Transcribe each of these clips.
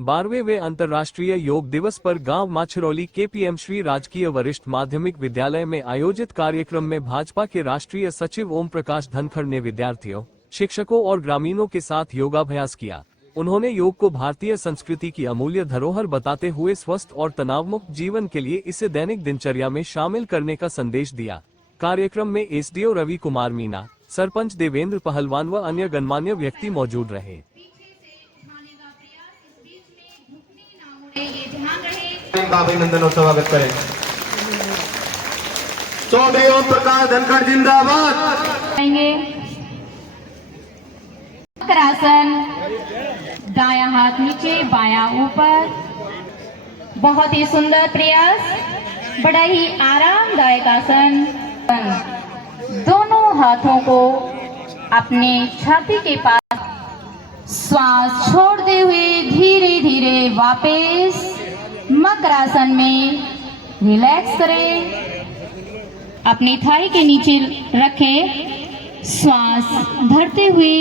12वें अंतर्राष्ट्रीय योग दिवस पर गांव माछरौली केपीएम श्री राजकीय वरिष्ठ माध्यमिक विद्यालय में आयोजित कार्यक्रम में भाजपा के राष्ट्रीय सचिव ओम प्रकाश धनखड़ ने विद्यार्थियों, शिक्षकों और ग्रामीणों के साथ योगाभ्यास किया। उन्होंने योग को भारतीय संस्कृति की अमूल्य धरोहर बताते हुए स्वस्थ और तनावमुक्त जीवन के लिए इसे दैनिक दिनचर्या में शामिल करने का संदेश दिया। कार्यक्रम में एसडीओ रवि कुमार मीना, सरपंच देवेंद्र पहलवान व अन्य गणमान्य व्यक्ति मौजूद रहे। अभिनंदन और स्वागत करें। चौधरी ओम प्रकाश धनखड़ जिंदाबाद। आसन, दाया हाथ नीचे बाया ऊपर। बहुत ही सुंदर प्रयास, बड़ा ही आरामदायक आसन। दोनों हाथों को अपने छाती के पास श्वास छोड़ते हुए धीरे धीरे वापस मकरासन में रिलैक्स करें। अपनी थाई के नीचे रखें। श्वास भरते हुए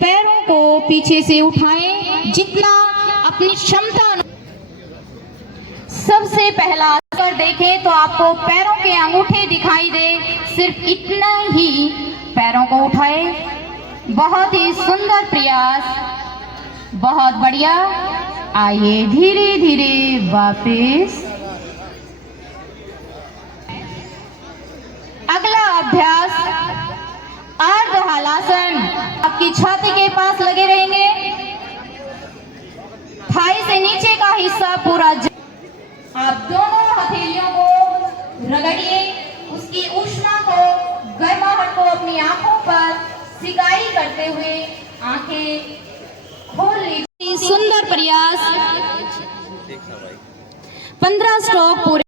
पैरों को पीछे से उठाएं जितना अपनी क्षमता। सबसे पहला अगर देखें तो आपको पैरों के अंगूठे दिखाई दे, सिर्फ इतना ही पैरों को उठाएं। बहुत ही सुंदर प्रयास, बहुत बढ़िया। आइए धीरे धीरे वापस। अगला अभ्यास अर्ध हलासन। आपकी छाती के पास लगे रहेंगे। थाई से नीचे का हिस्सा पूरा आप दोनों हथेलियों को रगड़िए। उसकी उष्मा को, गर्माहट को अपनी आंखों पर सिकाई करते हुए आंखें खोल लीजिए। सुंदर प्रयास। 15 स्ट्रोक पूरे।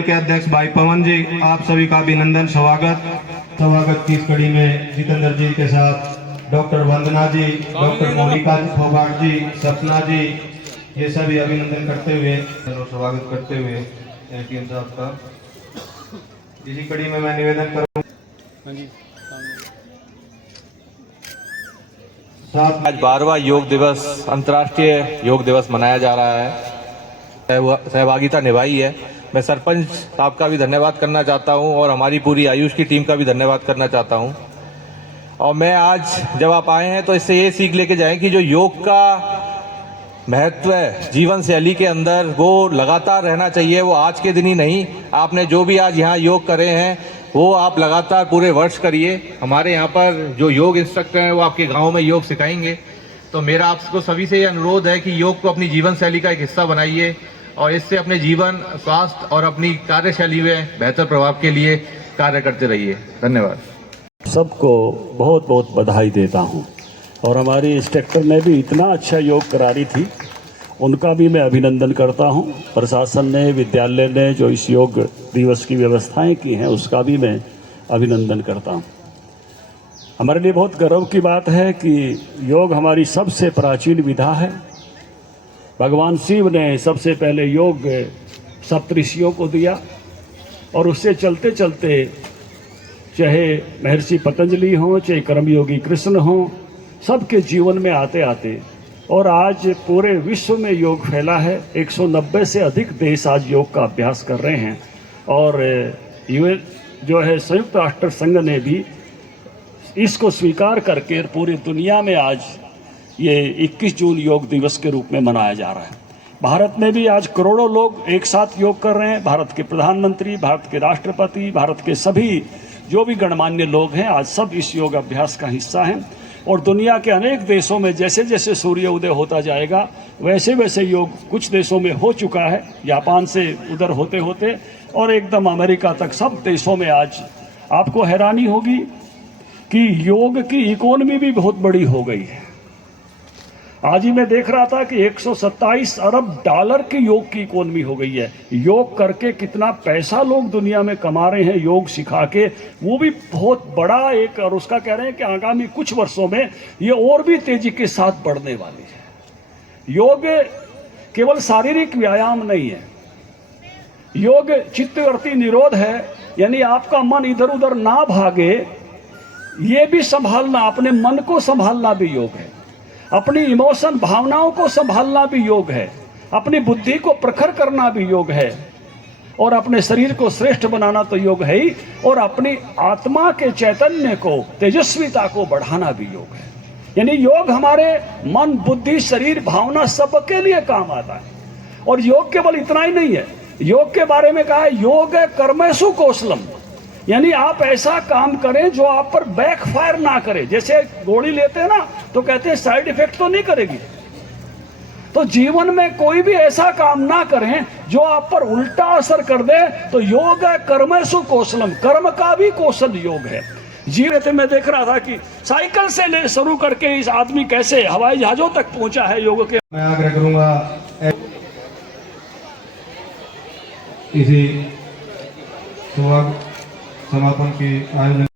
के अध्यक्ष भाई पवन जी, आप सभी का अभिनंदन स्वागत की इस कड़ी में जितेंद्र जी के साथ डॉक्टर वंदना जी, डॉक्टर मोनिका फोगाट जी, सपना जी, ये सभी अभिनंदन करते हुए स्वागत करते हुए एटीएम साहब का इसी कड़ी में मैं निवेदन करूँ। आज 12वां योग दिवस, अंतर्राष्ट्रीय योग दिवस मनाया जा रहा है। सहभागिता निभाई है। मैं सरपंच साहब का भी धन्यवाद करना चाहता हूं और हमारी पूरी आयुष की टीम का भी धन्यवाद करना चाहता हूं। और मैं आज जब आप आए हैं तो इससे ये सीख लेके जाएं कि जो योग का महत्व है जीवन शैली के अंदर, वो लगातार रहना चाहिए। वो आज के दिन ही नहीं, आपने जो भी आज यहाँ योग करे हैं वो आप लगातार पूरे वर्ष करिए। हमारे यहाँ पर जो योग इंस्ट्रक्टर हैं वो आपके गाँव में योग सिखाएंगे। तो मेरा आपको सभी से ये अनुरोध है कि योग को अपनी जीवन शैली का एक हिस्सा बनाइए और इससे अपने जीवन, स्वास्थ्य और अपनी कार्यशैली में बेहतर प्रभाव के लिए कार्य करते रहिए। धन्यवाद। सबको बहुत बहुत बधाई देता हूं और हमारी इंस्ट्रक्टर ने भी इतना अच्छा योग करा रही थी, उनका भी मैं अभिनंदन करता हूं। प्रशासन ने, विद्यालय ने जो इस योग दिवस की व्यवस्थाएं की हैं उसका भी मैं अभिनंदन करता हूं। हमारे लिए बहुत गर्व की बात है कि योग हमारी सबसे प्राचीन विधा है। भगवान शिव ने सबसे पहले योग सप्तऋषियों को दिया और उससे चलते चलते चाहे महर्षि पतंजलि हों, चाहे कर्मयोगी कृष्ण हों, सबके जीवन में आते आते और आज पूरे विश्व में योग फैला है। 190 से अधिक देश आज योग का अभ्यास कर रहे हैं और यूएन जो है संयुक्त राष्ट्र संघ ने भी इसको स्वीकार करके पूरी दुनिया में आज ये 21 जून योग दिवस के रूप में मनाया जा रहा है। भारत में भी आज करोड़ों लोग एक साथ योग कर रहे हैं। भारत के प्रधानमंत्री, भारत के राष्ट्रपति, भारत के सभी जो भी गणमान्य लोग हैं आज सब इस योग अभ्यास का हिस्सा हैं। और दुनिया के अनेक देशों में जैसे जैसे सूर्य उदय होता जाएगा वैसे वैसे योग कुछ देशों में हो चुका है, जापान से उधर होते होते और एकदम अमेरिका तक सब देशों में आज आपको हैरानी होगी कि योग की इकोनॉमी भी बहुत बड़ी हो गई है। आज ही मैं देख रहा था कि 127 अरब डॉलर की योग की इकोनॉमी हो गई है। योग करके कितना पैसा लोग दुनिया में कमा रहे हैं योग सिखा के, वो भी बहुत बड़ा एक, और उसका कह रहे हैं कि आगामी कुछ वर्षों में ये और भी तेजी के साथ बढ़ने वाली है। योग केवल शारीरिक व्यायाम नहीं है, योग चित्तवृत्ति निरोध है, यानी आपका मन इधर उधर ना भागे ये भी संभालना, अपने मन को संभालना भी योग है, अपनी इमोशन भावनाओं को संभालना भी योग है, अपनी बुद्धि को प्रखर करना भी योग है, और अपने शरीर को श्रेष्ठ बनाना तो योग है ही, और अपनी आत्मा के चैतन्य को, तेजस्विता को बढ़ाना भी योग है। यानी योग हमारे मन, बुद्धि, शरीर, भावना सबके लिए काम आता है। और योग केवल इतना ही नहीं है, योग के बारे में कहा है योग कर्मेषु कौशलम, यानी आप ऐसा काम करें जो आप पर बैकफायर ना करे। जैसे गोली लेते हैं ना तो कहते हैं साइड इफेक्ट तो नहीं करेगी, तो जीवन में कोई भी ऐसा काम ना करें जो आप पर उल्टा असर कर दे। तो योग है कर्मेषु कौशलम, कर्म का भी कौशल योग है। जीवन में देख रहा था कि साइकिल से ले शुरू करके इस आदमी कैसे हवाई जहाजों तक पहुंचा है योग के। मैं आग्रह करूंगा इसी समापन के आयोजन